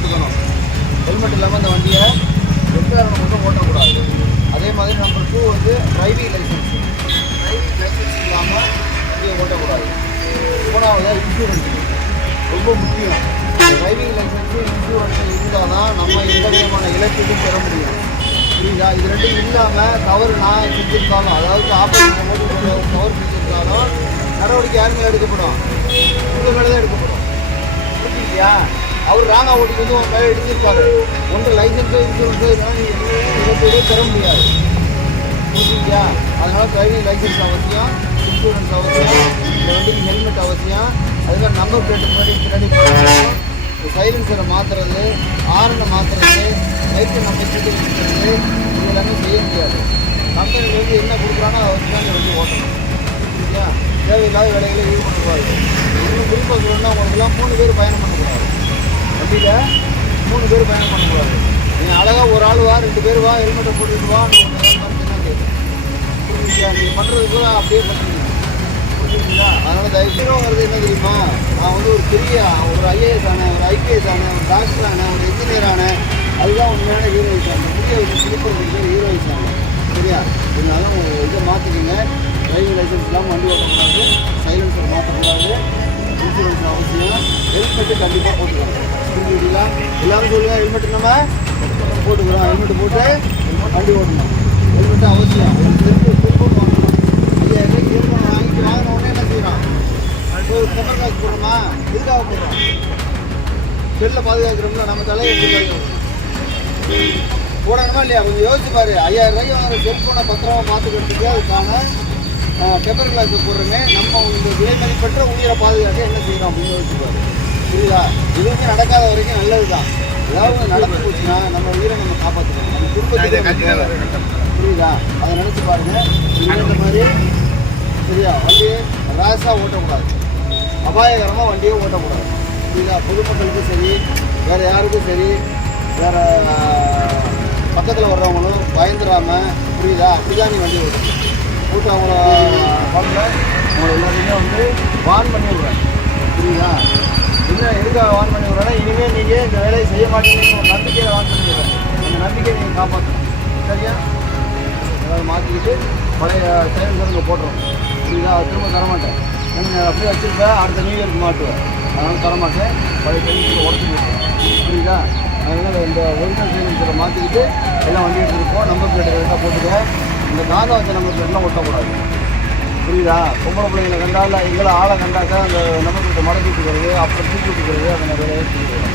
போட்டுக்கணும். ஹெல்மெட் இல்லாமல் அந்த வண்டியை எக்காரணம் மட்டும் ஓட்டக்கூடாது. அதே மாதிரி நம்பர் 2 வந்து டிரைவிங் லைசன்ஸ் இல்லாமல் வண்டியை ஓட்டக்கூடாது. 3வது இன்சூரன்ஸ் ரொம்ப முக்கியம். டிரைவிங் லைசன்ஸு இன்சூரன்ஸு இருந்தால் தான் நம்ம எந்த விதமான இழப்பீடும் பெற முடியும். புரியுதா? இது ரெண்டும் இல்லாமல் தவறு நான் செஞ்சுருந்தாலும், அதாவது ஆப்போசிட் போது தவறு செஞ்சுருந்தாலும் நடவடிக்கை யார் மேலே எடுக்கப்படும்? உங்கள் மேலே தான் எடுக்கப்படும். புரிஞ்சுக்கியா? அவர் ராங்கா ஓட்டிக்கு வந்து உங்கள் மேலே எடுத்திருப்பாரு. ஒன்று லைசன்ஸோ இன்சூரன்ஸோ இதெல்லாம் நீங்கள் இழப்பீடே பெற முடியாது. புரிஞ்சுக்கியா? அதனால் டிரைவிங் லைசன்ஸ் அவசியம், இன்சூரன்ஸ் அவசியம், இந்த வண்டிக்கு ஹெல்மெட் அவசியம். அதுமாதிரி நம்பர் பிளேட்டு பின்னாடி சைலன்சரை மாற்றுறது, ஆரனை மாற்றுறது, லைட்டை நம்ம சீட்டு வச்சுக்கிறது, இது எல்லாமே செய்ய முடியாது. கம்பெனியில் வந்து என்ன கொடுக்குறானோ அதை வச்சு தான் இந்த வண்டி ஓட்டணும். சரியா? தேவையில்லாத வேலைகளை ஈடுபடக்கூடாது. இன்னும் குறிப்பாக சொல்லணும்னா உங்களுக்குலாம் 3 பேர் பயணம் பண்ணக்கூடாது. வண்டியில் 3 பேர் பயணம் பண்ணக்கூடாது. நீங்கள் அழகாக ஒரு ஆள் வா, 2 பேர் வா, ஹெல்மெட்டை போட்டுட்டு வா, நான் கேட்குறேன். புரிஞ்சுக்கியா? நீங்கள் பண்ணுறதுக்கு அப்படியே பண்ணுறீங்க. புரிஞ்சுங்களா? அதனால் தயவுசெய்து என்ன தெரியுமா, நான் வந்து ஒரு பெரிய ஒரு ஐஏஎஸ் ஆனேன், ஒரு ஐபிஎஸ் ஆனேன், ஒரு டாக்டர் ஆனேன், ஒரு இன்ஜினியர் ஆனேன், அதுதான் உண்மையான ஹீரோயிஸ் ஆனேன். புதிய சிலிப்பர் ஹீரோயிஸ் ஆனேன். சரியா? இதனால இதை மாற்றிக்கிங்க. டிரைவிங் லைசன்ஸ் இல்லாமல் வண்டி ஓட்டக்கூடாது, சைலன்சர் மாற்றக்கூடாது, இன்சூரன்ஸ் அவசியம், ஹெல்மெட்டு கண்டிப்பாக போட்டுக்கணும். புரிஞ்சுக்கிட்டீங்களா? எல்லாரும் சொல்லுங்கள், ஹெல்மெட்டு நம்ம போட்டுக்கிறோம். ஹெல்மெட்டு போட்டு வண்டி ஓட்டணும். ஹெல்மெட்டு அவசியம். செல்ஃபோன் வாங்கணும். செல்ஃபோன் வாங்கின உடனே என்ன செய்யணும்? ஒரு கவர் காசு போடணுமா? இதுக்காக போடுறோம். செல்லை பாதுகாக்கிறோம்ல, நம்ம தலையை போடணுமா இல்லையா? கொஞ்சம் யோசிச்சு பாரு. 5000 ரூபாய்க்கு வாங்குற செல்ஃபோனை பத்திரமா பார்த்துக்கிறதுக்கு அதுக்கான டெம்பர் கிளாஸ் போடுறோமே, நம்ம இந்த விலை மதிப்பற்ற உயிரை பாதுகாக்க என்ன செய்யணும் அப்படின்னு யோசிச்சுப்பாரு. புரியுதா? எதுவுமே நடக்காத வரைக்கும் நல்லது தான். ஏதாவது நடந்து போச்சுன்னா நம்ம உயிரை நம்ம காப்பாற்றணும். நம்ம குடும்பத்துக்கு புரியுதா? அதை நினச்சி பாருங்க. இந்த மாதிரி சரியா? வண்டியை ராசாக ஓட்டக்கூடாது, அபாயகரமாக வண்டியை ஓட்டக்கூடாது. புரியுதா? பொதுமக்களுக்கும் சரி, வேறு யாருக்கும் சரி, வேறு பக்கத்தில் வர்றவங்களும் பயந்துடாமல், புரியுதா? அப்படிதான் நீ வண்டி ஓட்டணும். கூட்டம் அவங்கள பார்க்கல, அவங்கள எல்லாத்தையுமே வந்து வான் பண்ணி விடுறேன். புரியுதா? இன்னும் எதுக்காக வான் பண்ணி விட்றேன்னா, இனிமேல் நீங்கள் இந்த வேலையை செய்ய மாட்டீங்கன்னு ஒரு நம்பிக்கையை வான் பண்ணி விடுறேன். அந்த நம்பிக்கையை நீங்கள் காப்பாற்றணும். சரியா? அதாவது மாற்றிக்கிட்டு பழைய சைலன்சர் போட்டுறோம். புரியுதா? அது திரும்ப தரமாட்டேன். ஏன்னா அப்படியே வச்சுருப்பேன், அடுத்த நியூ இயருக்கு மாட்டுவேன். அதனால் தரமாட்டேன். பழைய சைலன்சரை உடச்சி விட்டுருவேன். புரியுதா? அதனால் இந்த ஒரிஜினல் சைலன்சரை மாற்றிக்கிட்டு எல்லாம் வண்டி எடுத்துருப்போம். நம்பர் பிளேட்டை கரெக்டாக போட்டுக்க. இந்த காந்த வச்ச நம்பர் பிளேட்லாம் ஒட்டக்கூடாது. புரியுதா? பொம்பளை பிள்ளைங்களை கண்டால் எங்களை ஆளை கண்டாக்கா அந்த நம்பர் பிளேட்டை மடக்கி விட்டுக்கிறது, அப்புறம் தூக்கி விட்டுக்கிறது, அந்த வேலையை செய்யணும்.